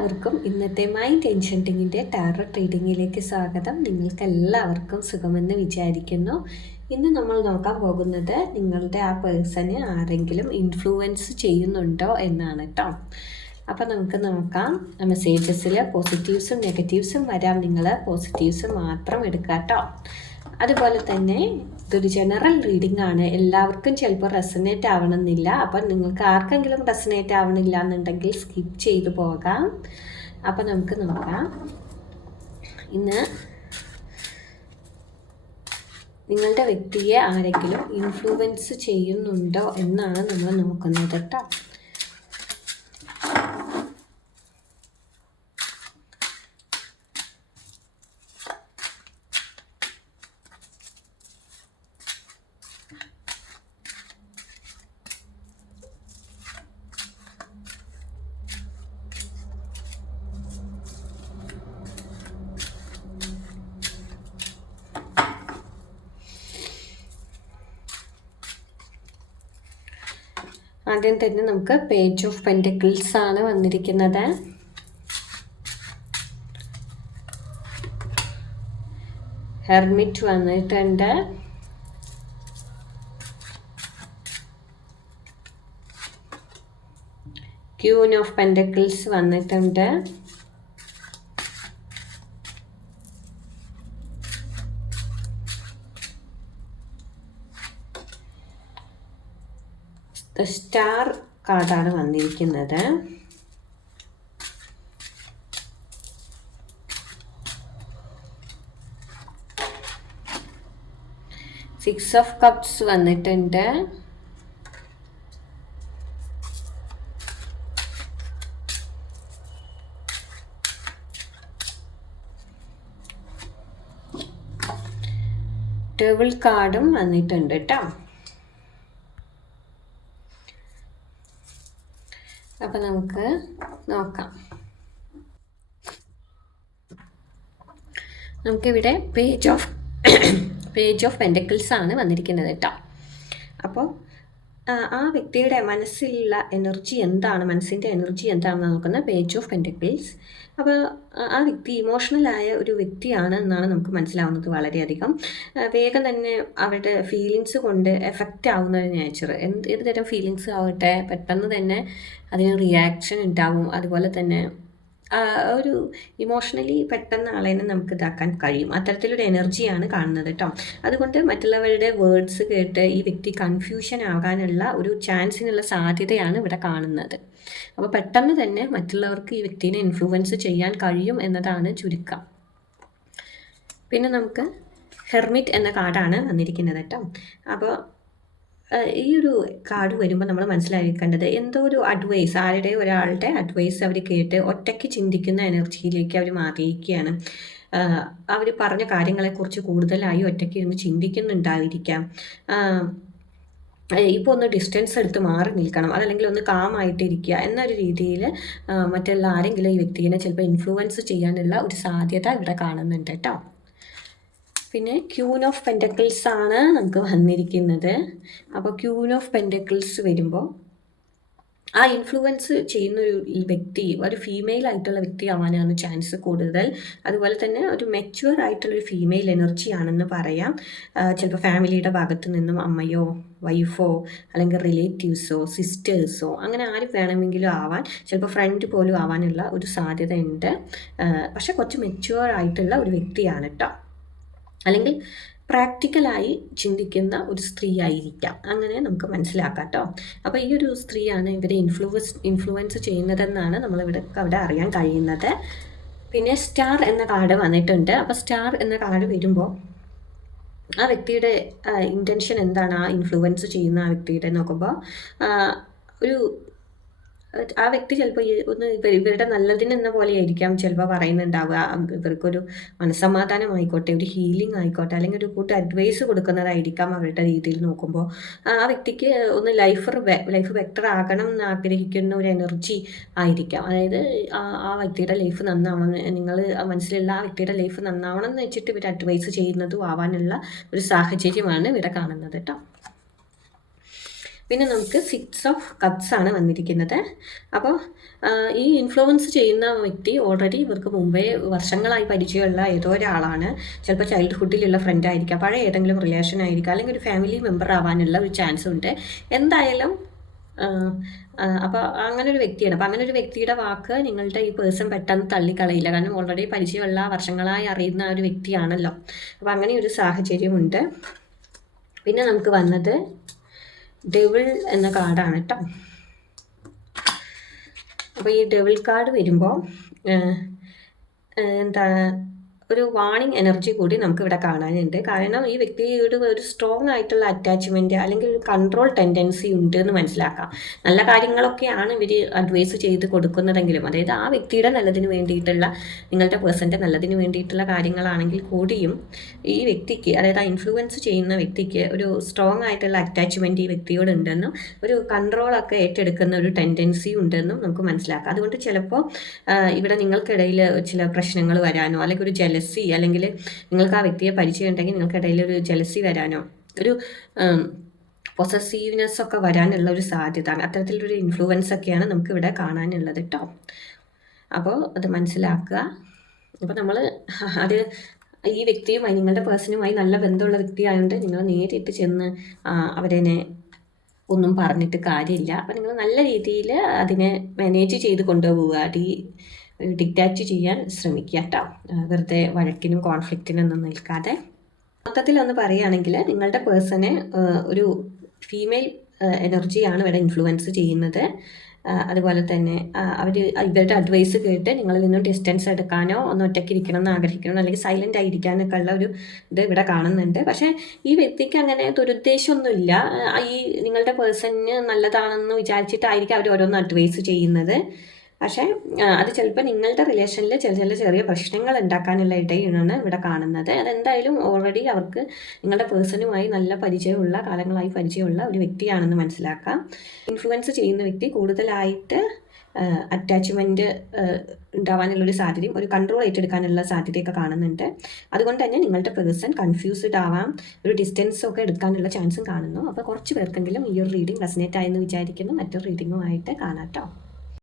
എല്ലാവർക്കും ഇന്നത്തെ mind എൻചാന്റിങ്ങിൻ്റെ taro റീഡിങ്ങിലേക്ക് സ്വാഗതം. നിങ്ങൾക്ക് എല്ലാവർക്കും സുഖമെന്ന് വിചാരിക്കുന്നു. ഇന്ന് നമ്മൾ നോക്കാൻ പോകുന്നത് നിങ്ങളുടെ ആ പേഴ്സണ് ആരെങ്കിലും ഇൻഫ്ലുവൻസ് ചെയ്യുന്നുണ്ടോ എന്നാണ് കേട്ടോ. അപ്പോൾ നമുക്ക് നോക്കാം. മെസ്സേജസിൽ പോസിറ്റീവ്സും നെഗറ്റീവ്സും വരാം. നിങ്ങൾ പോസിറ്റീവ്സ് മാത്രം എടുക്കുക കേട്ടോ. അതുപോലെ തന്നെ ഇതൊരു ജനറൽ റീഡിംഗ് ആണ്. എല്ലാവർക്കും ചിലപ്പോൾ റെസനേറ്റ് ആവണമെന്നില്ല. അപ്പം നിങ്ങൾക്ക് ആർക്കെങ്കിലും റെസനേറ്റ് ആവണില്ല എന്നുണ്ടെങ്കിൽ സ്കിപ്പ് ചെയ്തു പോകാം. അപ്പം നമുക്ക് നോക്കാം. ഇന്ന് നിങ്ങളുടെ വ്യക്തിയെ ആരെങ്കിലും ഇൻഫ്ലുവൻസ് ചെയ്യുന്നുണ്ടോ എന്നാണ് നമ്മൾ നോക്കുന്നത് കേട്ടോ. ആദ്യം തന്നെ നമുക്ക് പേജ് ഓഫ് പെൻറ്റക്കിൾസ് ആണ് വന്നിരിക്കുന്നത്. ഹെർമിറ്റ് വന്നിട്ടുണ്ട്. ക്യൂൻ ഓഫ് പെൻറ്റക്കിൾസ് വന്നിട്ടുണ്ട്. സ്റ്റാർ കാർഡാണ് വന്നിരിക്കുന്നത്. സിക്സ് ഓഫ് കപ്സ് വന്നിട്ടുണ്ട്. ഡബിൾ കാർഡും വന്നിട്ടുണ്ട് കേട്ടോ. അപ്പം നമുക്ക് നോക്കാം. നമുക്കിവിടെ പേജ് ഓഫ് പെൻറ്റക്കിൾസ് ആണ് വന്നിരിക്കുന്നത് കേട്ടോ. അപ്പോൾ ആ വ്യക്തിയുടെ മനസ്സിലുള്ള എനർജി എന്താണ്, മനസ്സിൻ്റെ എനർജി എന്താണെന്ന് നോക്കുന്ന പേജ് ഓഫ് പെൻറ്റക്കിൾസ്. അപ്പോൾ ആ വ്യക്തി ഇമോഷണലായ ഒരു വ്യക്തിയാണ് എന്നാണ് നമുക്ക് മനസ്സിലാവുന്നത്. വളരെയധികം വേഗം തന്നെ അവരുടെ ഫീലിങ്സ് കൊണ്ട് എഫക്റ്റ് ആവുന്ന ഒരു നേച്ചർ. ഏത് തരം ഫീലിങ്സ് ആവട്ടെ പെട്ടെന്ന് തന്നെ അതിന് റിയാക്ഷൻ ഉണ്ടാവും. അതുപോലെ തന്നെ ഒരു ഇമോഷണലി പെട്ടെന്ന് ആളെ നമുക്ക് ഇതാക്കാൻ കഴിയും. അത്തരത്തിലൊരു എനർജിയാണ് കാണുന്നത് കേട്ടോ. അതുകൊണ്ട് മറ്റുള്ളവരുടെ വേർഡ്സ് കേട്ട് ഈ വ്യക്തി കൺഫ്യൂഷൻ ആകാനുള്ള ഒരു ചാൻസിനുള്ള സാധ്യതയാണ് ഇവിടെ കാണുന്നത്. അപ്പോൾ പെട്ടെന്ന് തന്നെ മറ്റുള്ളവർക്ക് ഈ വ്യക്തിനെ ഇൻഫ്ലുവൻസ് ചെയ്യാൻ കഴിയും എന്നതാണ് ചുരുക്കം. പിന്നെ നമുക്ക് ഹെർമിറ്റ് എന്ന കാർഡാണ് വന്നിരിക്കുന്നത് കേട്ടോ. അപ്പോൾ ഈ ഒരു കാർഡ് വരുമ്പോൾ നമ്മൾ മനസ്സിലാക്കേണ്ടത് എന്തോ ഒരു അഡ്വൈസ്, ആരുടെ ഒരാളുടെ അഡ്വൈസ് അവർ കേട്ട് ഒറ്റയ്ക്ക് ചിന്തിക്കുന്ന എനർജിയിലേക്ക് അവർ മാറിയിരിക്കുകയാണ്. അവർ പറഞ്ഞ കാര്യങ്ങളെക്കുറിച്ച് കൂടുതലായി ഒറ്റയ്ക്ക് ഇരുന്ന് ചിന്തിക്കുന്നുണ്ടായിരിക്കാം. ഇപ്പോൾ ഒന്ന് ഡിസ്റ്റൻസ് എടുത്ത് മാറി നിൽക്കണം, അതല്ലെങ്കിൽ ഒന്ന് കാമായിട്ടിരിക്കുക എന്നൊരു രീതിയിൽ മറ്റുള്ള ആരെങ്കിലും ഈ വ്യക്തിയെ ചിലപ്പോൾ ഇൻഫ്ലുവൻസ് ചെയ്യാനുള്ള ഒരു സാധ്യത ഇവിടെ കാണുന്നുണ്ട് കേട്ടോ. പിന്നെ ക്യൂൻ ഓഫ് പെൻറ്റക്കിൾസ് ആണ് നമുക്ക് വന്നിരിക്കുന്നത്. അപ്പോൾ ക്യൂൻ ഓഫ് പെൻറ്റക്കിൾസ് വരുമ്പോൾ ആ ഇൻഫ്ലുവൻസ് ചെയ്യുന്നൊരു വ്യക്തി ഒരു ഫീമെയിൽ ആയിട്ടുള്ള വ്യക്തി ആവാനാണ് ചാൻസ് കൂടുതൽ. അതുപോലെ തന്നെ ഒരു മെച്യൂർ ആയിട്ടുള്ളൊരു ഫീമെയിൽ എനർജി ആണെന്ന് പറയാം. ചിലപ്പോൾ ഫാമിലിയുടെ ഭാഗത്തു നിന്നും അമ്മയോ വൈഫോ അല്ലെങ്കിൽ റിലേറ്റീവ്സോ സിസ്റ്റേഴ്സോ അങ്ങനെ ആരും വേണമെങ്കിലും ആവാൻ, ചിലപ്പോൾ ഫ്രണ്ട് പോലും ആവാനുള്ള ഒരു സാധ്യത ഉണ്ട്. പക്ഷെ കുറച്ച് മെച്യൂർ ആയിട്ടുള്ള ഒരു വ്യക്തിയാണ് കേട്ടോ. അല്ലെങ്കിൽ പ്രാക്ടിക്കലായി ചിന്തിക്കുന്ന ഒരു സ്ത്രീ ആയിരിക്കാം, അങ്ങനെ നമുക്ക് മനസ്സിലാക്കാം കേട്ടോ. അപ്പോൾ ഈ ഒരു സ്ത്രീയാണ് ഇവരെ ഇൻഫ്ലുവൻസ് ചെയ്യുന്നതെന്നാണ് അവിടെ അറിയാൻ കഴിയുന്നത്. പിന്നെ സ്റ്റാർ എന്ന കാർഡ് വന്നിട്ടുണ്ട്. അപ്പോൾ സ്റ്റാർ എന്ന കാർഡ് വരുമ്പോൾ ആ വ്യക്തിയുടെ ഇൻറ്റൻഷൻ എന്താണ്, ആ ഇൻഫ്ലുവൻസ് ചെയ്യുന്ന ആ വ്യക്തിയുടെ നോക്കുമ്പോൾ ഒരു ആ വ്യക്തി ചിലപ്പോൾ ഒന്ന് ഇവരുടെ നല്ലതിനെന്ന പോലെ ആയിരിക്കാം ചിലപ്പോൾ പറയുന്നുണ്ടാവുക. ഇവർക്കൊരു മനസ്സമാധാനമായിക്കോട്ടെ, ഒരു ഹീലിംഗ് ആയിക്കോട്ടെ, അല്ലെങ്കിൽ ഒരു കൂട്ട് അഡ്വൈസ് കൊടുക്കുന്നതായിരിക്കാം അവരുടെ രീതിയിൽ നോക്കുമ്പോൾ. ആ വ്യക്തിക്ക് ഒന്ന് ലൈഫ് ബെറ്റർ ആകണം എന്ന് ആഗ്രഹിക്കുന്ന ഒരു എനർജി ആയിരിക്കാം. അതായത് ആ വ്യക്തിയുടെ ലൈഫ് നന്നാവണം, നിങ്ങൾ മനസ്സിലുള്ള ആ വ്യക്തിയുടെ ലൈഫ് നന്നാവണം എന്ന് വെച്ചിട്ട് ഇവർ അഡ്വൈസ് ചെയ്യുന്നതും ആവാനുള്ള ഒരു സാഹചര്യമാണ് ഇവിടെ കാണുന്നത് കേട്ടോ. പിന്നെ നമുക്ക് 6 ഓഫ് കപ്സ് ആണ് വന്നിരിക്കുന്നത്. അപ്പോൾ ഈ ഇൻഫ്ലുവൻസ് ചെയ്യുന്ന വ്യക്തി ഓൾറെഡി ഇവർക്ക് മുമ്പേ വർഷങ്ങളായി പരിചയമുള്ള ഏതോ ഒരാളാണ്. ചിലപ്പോൾ ചൈൽഡ്ഹുഡിലുള്ള ഫ്രണ്ട് ആയിരിക്കാം, പഴയ ഏതെങ്കിലും റിലേഷൻ ആയിരിക്കാം, അല്ലെങ്കിൽ ഒരു ഫാമിലി മെമ്പർ ആവാനുള്ള ഒരു ചാൻസ് ഉണ്ട്. എന്തായാലും അപ്പോൾ അങ്ങനെ ഒരു വ്യക്തിയാണ്. അപ്പോൾ അങ്ങനെ ഒരു വ്യക്തിയുടെ വാക്ക് നിങ്ങളുടെ ഈ പേഴ്സൺ പെട്ടെന്ന് തള്ളിക്കളയില്ല. കാരണം ഓൾറെഡി പരിചയമുള്ള വർഷങ്ങളായി അറിയുന്ന ഒരു വ്യക്തിയാണല്ലോ. അപ്പോൾ അങ്ങനെ ഒരു സാഹചര്യമുണ്ട്. പിന്നെ നമുക്ക് വന്നത് ഡെവിൾ എന്ന കാർഡാണ് കേട്ടോ. അപ്പോൾ ഈ ഡെവിൾ കാർഡ് വരുമ്പോൾ എന്താണ്, ഒരു വാണിംഗ് എനർജി കൂടി നമുക്ക് ഇവിടെ കാണാനുണ്ട്. കാരണം ഈ വ്യക്തിയോട് ഒരു സ്ട്രോങ് ആയിട്ടുള്ള അറ്റാച്ച്മെൻറ്റ് അല്ലെങ്കിൽ ഒരു കൺട്രോൾ ടെൻഡൻസി ഉണ്ട് എന്ന് മനസ്സിലാക്കാം. നല്ല കാര്യങ്ങളൊക്കെയാണ് ഇവർ അഡ്വൈസ് ചെയ്ത് കൊടുക്കുന്നതെങ്കിലും, അതായത് ആ വ്യക്തിയുടെ നല്ലതിന് വേണ്ടിയിട്ടുള്ള, നിങ്ങളുടെ പേഴ്സൻ്റെ നല്ലതിന് വേണ്ടിയിട്ടുള്ള കാര്യങ്ങളാണെങ്കിൽ കൂടിയും ഈ വ്യക്തിക്ക്, അതായത് ആ ഇൻഫ്ലുവൻസ് ചെയ്യുന്ന വ്യക്തിക്ക് ഒരു സ്ട്രോങ് ആയിട്ടുള്ള അറ്റാച്ച്മെൻറ്റ് ഈ വ്യക്തിയോട് ഉണ്ടെന്നും ഒരു കൺട്രോളൊക്കെ ഏറ്റെടുക്കുന്ന ഒരു ടെൻഡൻസി ഉണ്ടെന്നും നമുക്ക് മനസ്സിലാക്കാം. അതുകൊണ്ട് ചിലപ്പോൾ ഇവിടെ നിങ്ങൾക്കിടയിൽ ചില പ്രശ്നങ്ങൾ വരാനോ, അല്ലെങ്കിൽ ഒരു ജലസി, അല്ലെങ്കിൽ നിങ്ങൾക്ക് ആ വ്യക്തിയെ പരിചയം ഉണ്ടെങ്കിൽ നിങ്ങൾക്കിടയിൽ ഒരു ജലസി വരാനോ, ഒരു പൊസസീവ്നെസ് ഒക്കെ വരാനുള്ള ഒരു സാധ്യത, അത്തരത്തിലൊരു ഇൻഫ്ലുവൻസ് ഒക്കെയാണ് നമുക്ക് ഇവിടെ കാണാനുള്ളത് കേട്ടോ. അപ്പോൾ അത് മനസ്സിലാക്കുക. അപ്പോൾ നമ്മൾ അത് ഈ വ്യക്തിയുമായി, നിങ്ങളുടെ പേഴ്സണുമായി നല്ല ബന്ധമുള്ള വ്യക്തിയായതുകൊണ്ട് നിങ്ങൾ നേരിട്ട് ചെന്ന് അവരെ ഒന്നും പറഞ്ഞിട്ട് കാര്യമില്ല. അപ്പോൾ നിങ്ങൾ നല്ല രീതിയിൽ അതിനെ മാനേജ് ചെയ്ത് കൊണ്ടുപോവുക, ഡിറ്റാച്ച് ചെയ്യാൻ ശ്രമിക്കുക കേട്ടോ. വെറുതെ വഴക്കിനും കോൺഫ്ലിക്റ്റിനും ഒന്നും നിൽക്കാതെ. മൊത്തത്തിലൊന്ന് പറയുകയാണെങ്കിൽ നിങ്ങളുടെ പേഴ്സണെ ഒരു ഫീമെയിൽ എനർജിയാണ് ഇവിടെ ഇൻഫ്ലുവൻസ് ചെയ്യുന്നത്. അതുപോലെ തന്നെ അവർ ഇവരുടെ അഡ്വൈസ് കേട്ട് നിങ്ങളിൽ നിന്നും ഡിസ്റ്റൻസ് എടുക്കാനോ, ഒന്ന് ഒറ്റയ്ക്ക് ഇരിക്കണം എന്ന് ആഗ്രഹിക്കണം, അല്ലെങ്കിൽ സൈലൻ്റ് ആയിരിക്കാനൊക്കെ ഉള്ള ഒരു ഇത് ഇവിടെ കാണുന്നുണ്ട്. പക്ഷേ ഈ വ്യക്തിക്ക് അങ്ങനെ ദുരുദ്ദേശമൊന്നുമില്ല. ഈ നിങ്ങളുടെ പേഴ്സണിന് നല്ലതാണെന്ന് വിചാരിച്ചിട്ടായിരിക്കും അവർ ഓരോന്ന് അഡ്വൈസ് ചെയ്യുന്നത്. പക്ഷേ അത് ചിലപ്പോൾ നിങ്ങളുടെ റിലേഷനിൽ ചെറിയ പ്രശ്നങ്ങൾ ഉണ്ടാക്കാനുള്ള ഇടയാണ് ഇവിടെ കാണുന്നത്. അതെന്തായാലും ഓൾറെഡി അവർക്ക് നിങ്ങളുടെ പേഴ്സണുമായി നല്ല പരിചയമുള്ള, കാലങ്ങളായി പരിചയമുള്ള ഒരു വ്യക്തിയാണെന്ന് മനസ്സിലാക്കാം. ഇൻഫ്ലുവൻസ് ചെയ്യുന്ന വ്യക്തി കൂടുതലായിട്ട് അറ്റാച്ച്മെൻറ്റ് ഉണ്ടാവാനുള്ളൊരു സാധ്യതയും ഒരു കൺട്രോൾ ഏറ്റെടുക്കാനുള്ള സാധ്യതയൊക്കെ കാണുന്നുണ്ട്. അതുകൊണ്ട് തന്നെ നിങ്ങളുടെ പേഴ്സൺ കൺഫ്യൂസ്ഡ് ആവാം, ഒരു ഡിസ്റ്റൻസൊക്കെ എടുക്കാനുള്ള ചാൻസും കാണുന്നു. അപ്പോൾ കുറച്ച് പേർക്കെങ്കിലും ഈ ഒരു റീഡിംഗ് റെസനേറ്റ് ആയെന്ന് വിചാരിക്കുന്നു. മറ്റൊരു റീഡിങ്ങുമായിട്ട് കാണാം കേട്ടോ.